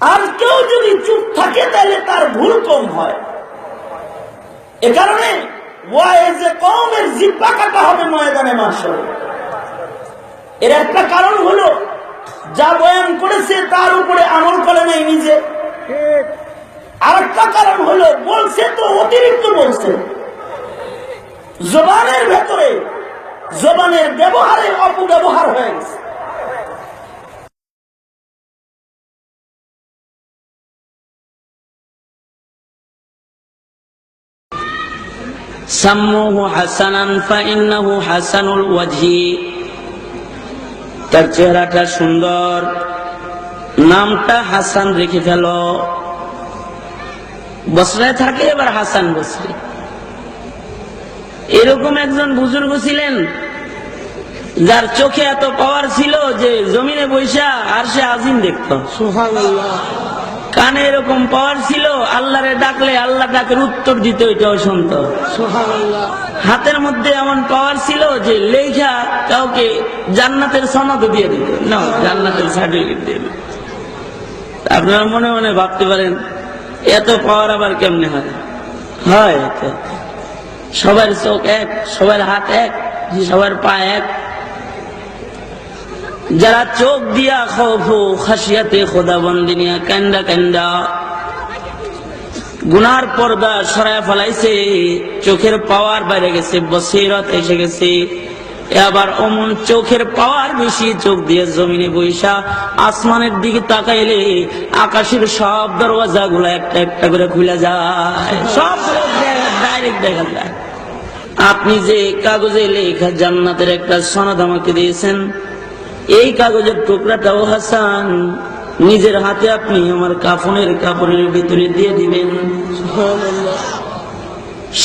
আর কেউ যদি চুপ থাকে, তাহলে তার ভুল কম হয়। এ কারণে কমের জিব্বা কাটা হবে ময়দানে মাসল এর একটা কারণ হলো, যা বয়ান করেছে তার উপরে আমল করে নাই নিজে। আর একটা কারণ হলো, বলছে তো অতিরিক্ত বলছে। জবানের ভেতরে, জবানের ব্যবহারে অপব্যবহার হয়ে গেছে। সাম্মুহু তার চেহারাটা সুন্দর, নামটা হাসান রেখে ফেল। বসরায় থাকে এবার হাসান বসরে। এরকম একজন বুজুর্গ ছিলেন, যার চোখে এত পাওয়ার ছিল যে জমিনে বৈশা আর সে আজিম দেখত। সুহান কানে এরকম পাওয়ার ছিল আল্লাহরে ডাকলে আল্লাহ ডাকের উত্তর দিতে ওইটাও শুনত হাতের মধ্যে এমন পাওয়ার ছিল যে লেখা কাউকে জান্নাতের সনদ দিয়ে দিত। না জান্নাতের সার্টিফিকেট দিয়ে দিত। আপনারা মনে মনে ভাবতে পারেন এত পাওয়ার আবার কেমনে হয়? হয়। সবার চোখ এক সবার হাত এক সবার পা এক। যারা চোখ দিয়া খৌফু খাসিয়াতে খোদা বন্দিনিয়া কান্দা কান্দা গুনার পর্দা সরায় ফেলাইছে, চোখের পাওয়ার বাইরে গেছে, বসিরত এসে গেছে। আবার অমন চোখের পাওয়ার বেশি, চোখ দিয়ে জমিনে বৈশা আসমানের দিকে তাকাইলে আকাশের সব দরওয়াজা গুলো একটা একটা করে খুলে যায়। সব ডাইরেক্ট দেখা যায়। আপনি যে কাগজে লেখা জান্নাতের একটা সনদ আমাকে দিয়েছেন এই কাগজের টুকরাটাও হাসান। নিজের হাতে আপনি আমার কাফনের কাপড়ের ভিতরে দিয়ে দিবেন।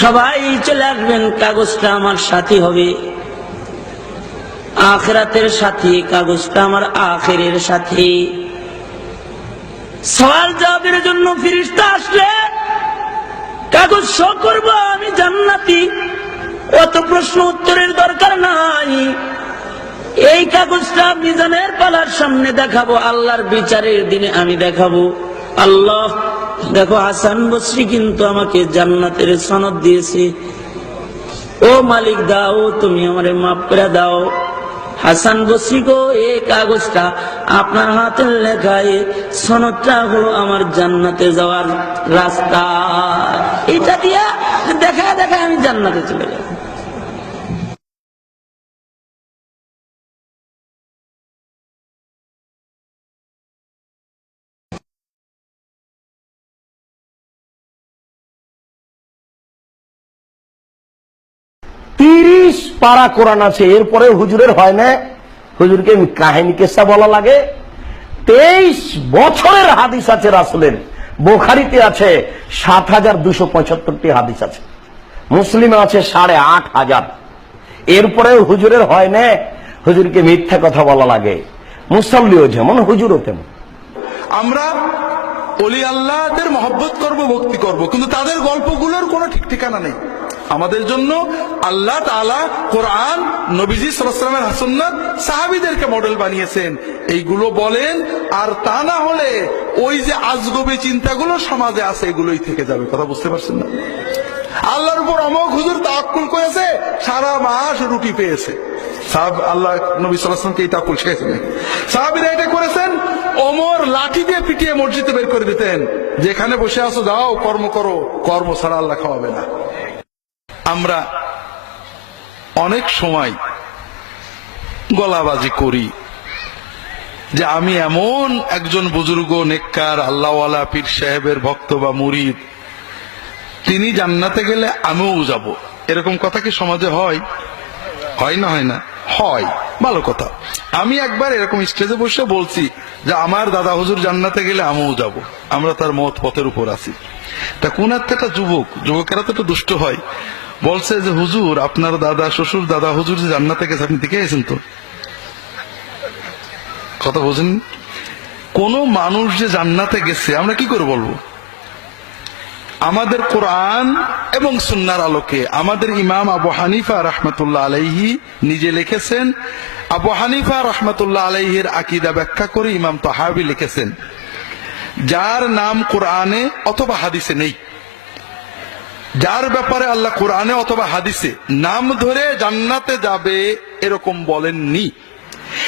সবাই চলে আসবেন কাগজটা আমার সাথী হবে। আখরাতের সাথী কাগজটা আমার আখেরের সাথী। সওয়াল জবাবের জন্য ফিরিস্তা আসলে কাগজ শো করব আমি জান্নাতি। অত প্রশ্ন উত্তরের দরকার নাই। এই কাগজটা মিজানের পালার সামনে দেখাবো, আল্লাহর বিচারের দিনে আমি দেখাবো। আল্লাহ, দেখো হাসান বসরি কিন্তু আমাকে জান্নাতের সনদ দিয়েছে। ও মালিক দাও, তুমি আমারে মাফ দাও। হাসান বসরি গো এই কাগজটা আপনার হাতের লেখায়, সনদটা হলো আমার জান্নাতে যাওয়ার রাস্তা। এটা দিয়া দেখা দেখা আমি জান্নাতে চলে যাব। তিরিশ পারা কোরআন আছে, এরপরে হুজুরের হয় না। হুজুরকে কাহিনী কেসা বলা লাগে? তেইশ বছরের হাদিস আছে রাসুলের। বোখারিতে আছে সাত হাজার দুশো পঁচাত্তরটি হাদিস আছে। মুসলিমে আছে সাড়ে আট হাজার। এরপরে হুজুরের হয় না, হুজুরকে মিথ্যা কথা বলা লাগে। মুসল্লিও যেমন, হুজুরও তেমন। আমরা অলি আল্লাহদের মহব্বত করব, ভক্তি করব, কিন্তু তাদের গল্পগুলোর কোনো ঠিক ঠিকানা নেই। আমাদের জন্য আল্লাহ তাআলা কোরআন, নবীজি সাল্লামের হাসন্নাত সাহাবিদেরকে মডেল বানিয়েছেন। এইগুলো বলেন, আর তা না হলে ওই যে আজগবি চিন্তাগুলো সমাজে আছে, এগুলোই থেকে যাবে। কথা বুঝতে পারছেন না? আল্লাহর উপর অমক হুজুর তাক্কুল করেছে, সারা মাস রুটি পেয়েছে। সাহাব, আল্লাহ নবী সাল্লামকে এই তাকুল শিখেছিলেন সাহাবিরা এটা করেছেন, অমর লাঠি দিয়ে পিটিয়ে মসজিদে বের করে দিতেন। যেখানে বসে আছো, যাও, কর্ম করো, কর্ম ছাড়া আল্লাহ খাওয়াবে না। আমরা অনেক সময় গলাবাজি করি যে আমি এমন একজন বুজুর্গ, নেককার, আল্লাহওয়ালা, পীর সাহেবের ভক্ত বা মুরিদ, তিনি জান্নাতে গেলে আমিও যাব। এরকম কথা কি সমাজে হয়? হয় না হয় না? হয়। ভালো কথা। আমি একবার এরকম স্টেজে বসে বলছি যে আমার দাদা হুজুর জান্নাতে গেলে আমিও যাব। আমরা তার মত পথের উপর আছি। তা কোন একটা যুবক, যুবকেরা তো একটু দুষ্ট হয়। বলছে যে, হুজুর, আপনার দাদা, শ্বশুর দাদা হুজুর যে জান্নাতে গেছে, আপনি দেখে গেছেন তো? কথা বোঝেন? কোন মানুষ যে জান্নাতে গেছে, আমরা কি করে বলব? আমাদের কোরআন এবং সুন্নার আলোকে আমাদের ইমাম আবু হানিফা রহমতুল্লাহ আলাইহি নিজে লিখেছেন, আবু হানিফা রহমতুল্লাহ আলাইহির আকিদা ব্যাখ্যা করে ইমাম তাহাবি লিখেছেন, যার নাম কোরআনে অথবা হাদিসে নেই। যার ব্যাপারে আল্লাহ কোরআনে অথবা হাদিসে নাম ধরে জান্নাতে যাবে এরকম বলেননি।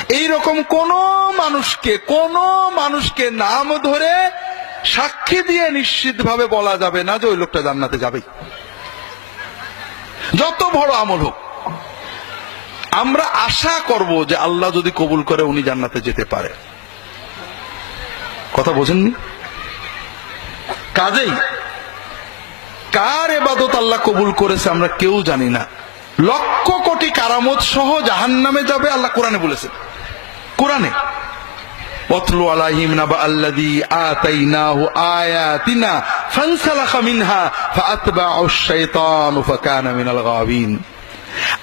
এই রকম কোন মানুষকে কোন মানুষকে নাম ধরে সাক্ষী দিয়ে নিশ্চিতভাবে বলা যাবে না যে ওই লোকটা জান্নাতে যাবে। যত বড় আমল হোক, আমরা আশা করব যে আল্লাহ যদি কবুল করে উনি জান্নাতে যেতে পারে। কথা বোঝেননি? কাজেই কার এবাদত আল্লাহ কবুল করেছে আমরা কেউ জানি না। লক্ষ কোটি কারামত সহ জাহান নামে যাবে আল্লাহ কোরআনে বলেছেন। কোরআনে।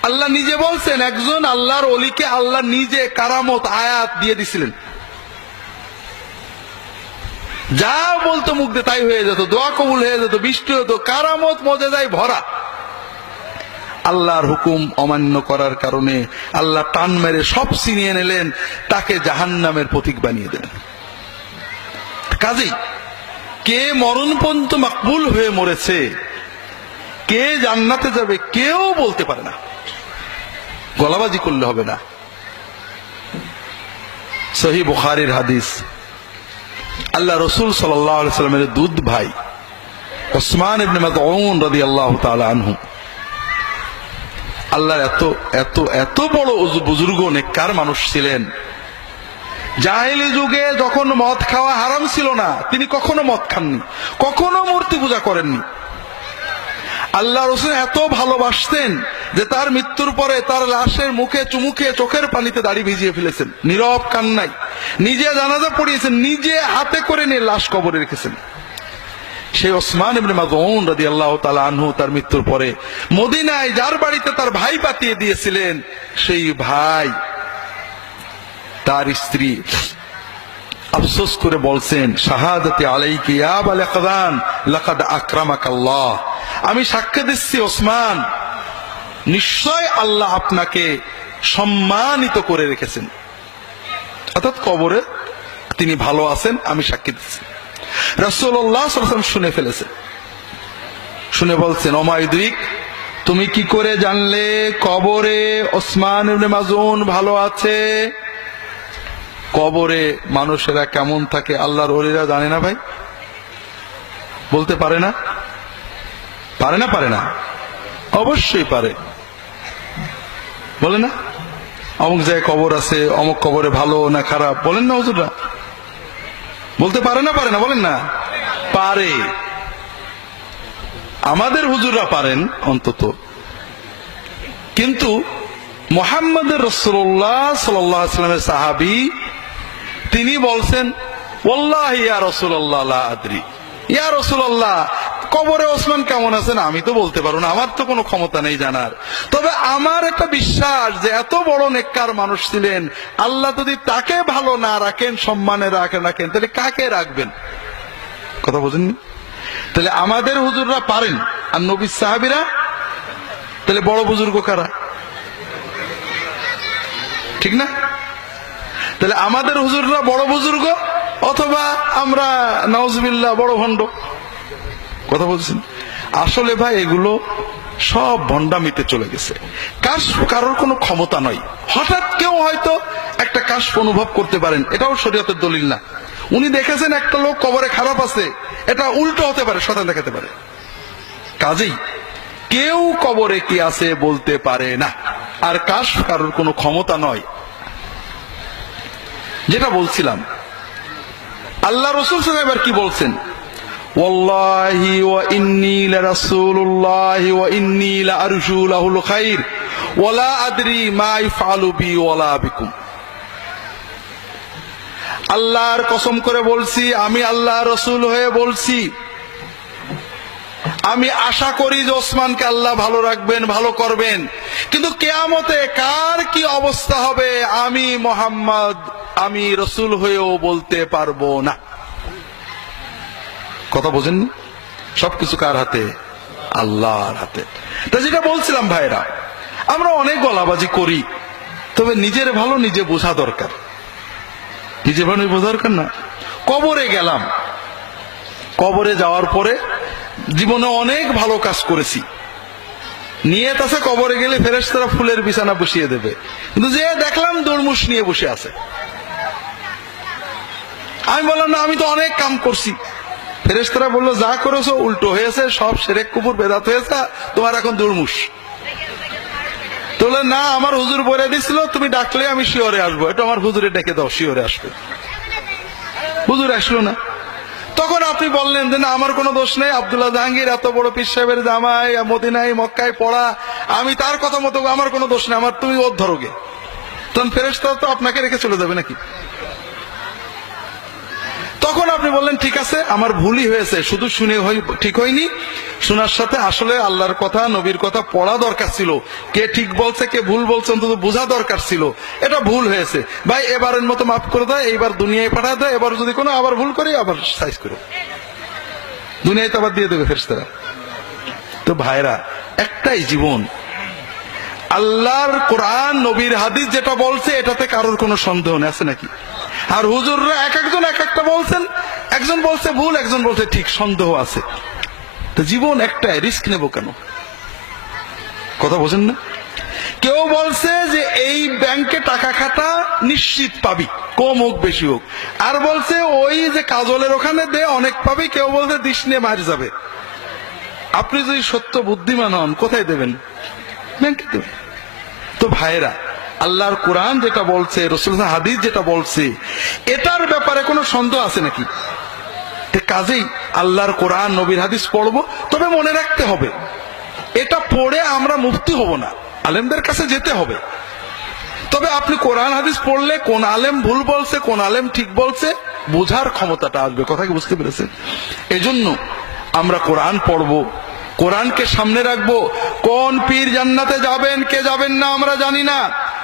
আল্লাহ নিজে বলছেন, একজন আল্লাহর অলিকে আল্লাহ নিজে কারামত, আয়াত দিয়ে দিছিলেন। যা বলতো মুখ দিয়ে তাই হয়ে যেত, দোয়া কবুল হয়ে যেত, বৃষ্টি হতো, কারামত মজে যায় ভরা। আল্লাহর হুকুম অমান্য করার কারণে আল্লাহ টান মেরে সব ছিনিয়ে নিলেন, তাকে জাহান্নামের প্রতীক বানিয়ে দিলেন কাজেই কে মরণ পর্যন্ত মাকবুল হয়ে মরেছে, কে জান্নাতে যাবে কেউ বলতে পারে না। গলাবাজি করলে হবে না। সহি বুখারির হাদিস। আল্লাহ রসুল সাল্লামের দুধ ভাই, ওসমান তাআলা আনহু। আল্লাহর এত এত এত বড় বুজুর্গ, নেককার মানুষ ছিলেন। জাহেলি যুগে যখন মদ খাওয়া হারাম ছিল না, তিনি কখনো মদ খাননি, কখনো মূর্তি পূজা করেননি। আল্লাহ রসুল এত ভালোবাসতেন যে তার মৃত্যুর পরে তার লাশের মুখে, চুমুকে, চোখের পানিতে দাড়ি ভিজিয়ে ফেলেছেন। নীরব কান্নাই নিজে জানাজা পড়িয়েছেন, নিজে হাতে করে নিয়ে লাশ কবরে রেখেছেন। সেই ওসমান ইবনে মাযউন রাদিয়াল্লাহু তাআলা আনহু তার মৃত্যুর পরে মদিনায় যার বাড়িতে তার ভাই পাঠিয়ে দিয়েছিলেন, সেই ভাই তার স্ত্রী আফসোস করে বলছেন, শাহাদাতে আলাইকি ইয়া বালাকাদান লাকাদ আকরামাকাল্লাহ। আমি সাক্ষ্য দিচ্ছি, ওসমান। নিশ্চয় আল্লাহ আপনাকে সম্মানিত করে রেখেছেন। অর্থাৎ কবরে তিনি ভালো আছেন, আমি সাক্ষী দিচ্ছি। রসুল্লাহ শুনে ফেলেছে শুনে বলছেন অমায়ুদ্রিক তুমি কি করে জানলে কবরে ওসমান মাজুন ভালো আছে? কবরে মানুষেরা কেমন থাকে আল্লাহর ওলিরা জানে না ভাই? বলতে পারে না। পারে না পারে না। অবশ্যই পারে। বলে না? অমুক জায়গায় কবর আছে, অমুক কবরে ভালো না খারাপ, বলেন না হুজুররা। বলতে পারে না পারে না, বলেন না। পারে। আমাদের হুজুররা পারেন অন্তত। কিন্তু মোহাম্মদের রসুল্লাহ সাল্লামের সাহাবি, তিনি বলছেন ওল্লাহ ইয়া রসুল্লাহ আদ্রি। ইয়া রসুল্লাহ কবরে ওসমান কেমন আছেন আমি তো বলতে পারব না। আমার তো কোনো ক্ষমতা নেই জানার। তবে আমার একটা বিশ্বাস যে এত বড় নেককার মানুষ ছিলেন, আল্লাহ যদি তাকে ভালো না রাখেন, সম্মানে রাখেন রাখেন তাহলে কাকে রাখবেন? কথা বোঝেননি? তাহলে আমাদের হুজুররা পারেন। আর নবী সাহাবিরা? তাহলে বড় বুজুর্গ কারা? ঠিক না? তাহলে আমাদের হুজুররা বড় বুজুর্গ? অথবা আমরা নওয়াজবিল্লাহ বড় ভণ্ড? কথা বলছেন? আসলে ভাই, এগুলো সব ভণ্ডামিতে চলে গেছে। কাশ কারোর কোনো ক্ষমতা নয়। হঠাৎ কেউ হয়তো একটা কাশ অনুভব করতে পারেন। এটাও শরীয়তের দলিল না। উনি দেখেছেন একটা লোক কবরে খারাপ আছে। এটা উল্টো হতে পারে শতান দেখাতে পারে। কাজেই কেউ কবরে কি আছে বলতে পারে না। আর কাশ কারোর কোনো ক্ষমতা নয়। যেটা বলছিলাম, আল্লাহ রসুল সাহেব এবার কি বলছেন? والله وإني لرسول الله وإني لأرجو له الخير ولا أدري ما يفعل بي ولا بكم আল্লাহর কসম করে বলছি আমি আল্লাহ রসুল হয়ে বলছি আমি আশা করি যে ওসমানকে আল্লাহ ভালো রাখবেন ভালো করবেন কিন্তু কেয়ামতে কার কি অবস্থা হবে আমি মোহাম্মদ আমি রসুল হয়েও বলতে পারবো না কথা বোঝেননি? সবকিছু কার হাতে? আল্লাহর হাতে। তা যেটা বলছিলাম ভাইরা, আমরা অনেক গলাবাজি করি, তবে নিজের ভালো নিজে বোঝা দরকার। নিজের ভালো বোঝা দরকার না। কবরে গেলাম। কবরে যাওয়ার পরে জীবনে অনেক ভালো কাজ করেছি। নিয়ে আছে কবরে গেলে ফেরেশতারা ফুলের বিছানা বসিয়ে দেবে। কিন্তু যে দেখলাম দৌড়মুশ নিয়ে বসে আছে। আমি বললাম, না, আমি তো অনেক কাম করছি। ফেরেশতারা বলল, যা করেছ, উল্টো হয়েছে, সব সেরেক কুপুর বেদাত হয়েছে, তোমার এখন দুর্মুষ। তোলে না, আমার হুজুর বলে দিছিল, তুমি ডাকলে আমি শিওরে আসব। এটা আমার হুজুরে ডেকে দাও, শিওরে আসবে। হুজুর আসলো না। তখন আপনি বললেন যে, না, আমার কোনো দোষ নেই, আব্দুল্লাহ জাহাঙ্গীর এত বড় পীর সাহেবের জামাই, মদিনায়, মক্কায় পড়া, আমি তার কথা মতো আমার কোনো দোষ নেই, আমার তুমি ওর ধরোগে তখন ফেরেস্তা তো আপনাকে রেখে চলে যাবে নাকি? তখন আপনি বললেন, ঠিক আছে, আমার ভুলই হয়েছে, শুধু শুনে ঠিক হয়নি। শোনার সাথে আসলে আল্লাহর কথা, নবীর কথা পড়া দরকার ছিল। কে ঠিক বলছে, কে ভুল বলছে, অন্তত বোঝা দরকার ছিল। এটা ভুল হয়েছে। ভাই, এবারের মতো মাফ করে দেয় এইবার দুনিয়ায় পাঠা দেয় এবার যদি কোনো আবার ভুল করি, আবার সাইজ করে। দুনিয়ায় তো আবার দিয়ে দেবে ফেরস্তারা তো ভাইরা, একটাই জীবন। আল্লাহর কোরআন, নবীর হাদিস যেটা বলছে, এটাতে কারোর কোনো সন্দেহ নেই, আছে নাকি? আর হুজুররা এক একজন এক একটা বলছেন, একজন বলছে ভুল, একজন বলছে ঠিক, সন্দেহ আছে। তো জীবন একটাই, রিস্ক নেব কেন? কথা বোঝেন না? কেউ বলছে যে এই ব্যাংকে টাকা খাতা নিশ্চিত পাবি, কম হোক, বেশি হোক। আর বলছে ওই যে কাজলের ওখানে দে, অনেক পাবি, কেউ বলছে দিস নিয়ে মার যাবে। আপনি যদি সত্য বুদ্ধিমান হন, কোথায় দেবেন? ব্যাংকে দেবেন। তো ভাইরা আল্লাহর কোরআন যেটা বলছে রসুল হাদিস যেটা বলছে, এটার ব্যাপারে কোনো সন্দেহ আছে নাকি? কাজেই আল্লাহর কোরআন, নবীর হাদিস পড়ব, তবে মনে রাখতে হবে, এটা পড়ে আমরা মুক্তি হব না, আলেমদের কাছে যেতে হবে। তবে আপনি কোরআন, হাদিস পড়লে কোন আলেম ভুল বলছে, কোন আলেম ঠিক বলছে, বোঝার ক্ষমতাটা আসবে। কথা কি বুঝতে পেরেছেন? এজন্য আমরা কোরআন পড়ব, কোরআনকে সামনে রাখব, কোন পীর জান্নাতে যাবেন, কে যাবেন না আমরা জানি না।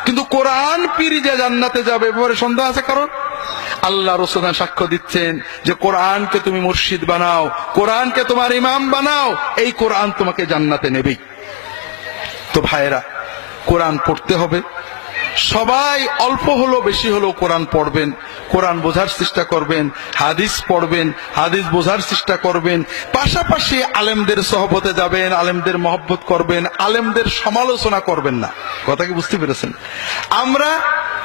কিন্তু কোরআন পিরি যে জান্নাতে যাবে এবারে সন্দেহ আছে কারণ আল্লাহ রসুল সাক্ষ্য দিচ্ছেন যে কোরআনকে তুমি মসজিদ বানাও, কোরআনকে তোমার ইমাম বানাও, এই কোরআন তোমাকে জান্নাতে নেবেই। তো ভাইরা কোরআন পড়তে হবে। সবাই অল্প হলো বেশি হলো কোরআন পড়বেন, কোরআন বোঝার চেষ্টা করবেন, হাদিস পড়বেন, হাদিস বোঝার চেষ্টা করবেন, পাশাপাশি আলেমদের সহবতে যাবেন, আলেমদের মহব্বত করবেন, আলেমদের সমালোচনা করবেন না। কথা কি বুঝতে পেরেছেন? আমরা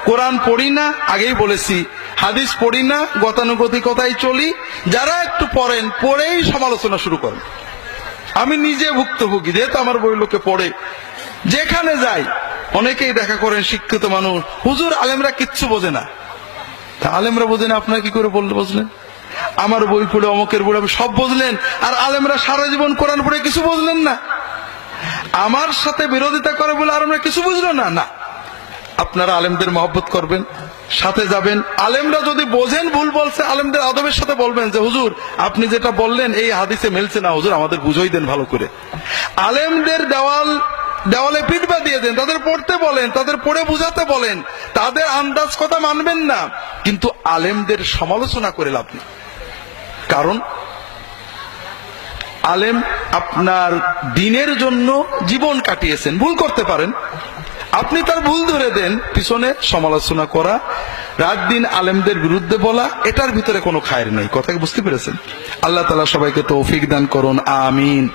কোরআন পড়ি না, আগেই বলেছি, হাদিস পড়ি না, গতানুগতিকতায় চলি, যারা একটু পড়েন, পড়েই সমালোচনা শুরু করেন। আমি নিজে ভুক্তভোগী, যেহেতু আমার বই লোকে পড়ে, যেখানে যাই অনেকেই দেখা করেন শিক্ষিত মানুষ। হুজুর আলেমরা কিচ্ছু বোঝে না। তা আলেমরা বোঝে না, আপনার কি করে বললে বুঝলেন? আমার বই পড়ে, অমকের বই সব বুঝলেন। আর আলেমরা সারা জীবন কোরআন পড়ে কিছু বুঝলেন না। আমার সাথে বিরোধিতা করে বলে আর আমরা কিছু বুঝলো না? না। আপনারা আলেমদের মহব্বত করবেন, সাথে যাবেন। আলেমরা যদি বোঝেন ভুল বলছে, আলেমদের আদবের সাথে বলবেন যে, হুজুর, আপনি যেটা বললেন, এই হাদিসে মিলছে না। হুজুর, আমাদের বুঝাই দেন ভালো করে। আলেমদের দেওয়াল দেওয়ালে পিঠবা দিয়ে দেন, তাদের পড়তে বলেন, তাদের পড়ে বুঝাতে বলেন, তাদের আন্দাজ কথা মানবেন না। কিন্তু আলেমদের সমালোচনা করে লাভ নেই। কারণ আলেম আপনার দিনের জন্য জীবন কাটিয়েছেন, ভুল করতে পারেন। আপনি তার ভুল ধরে দেন, পিছনে সমালোচনা করা, রাত দিন আলেমদের বিরুদ্ধে বলা, এটার ভিতরে কোনো খায়ের নেই। কথা বুঝতে পেরেছেন? আল্লাহ তালা সবাইকে তৌফিক দান করুন, আমিন।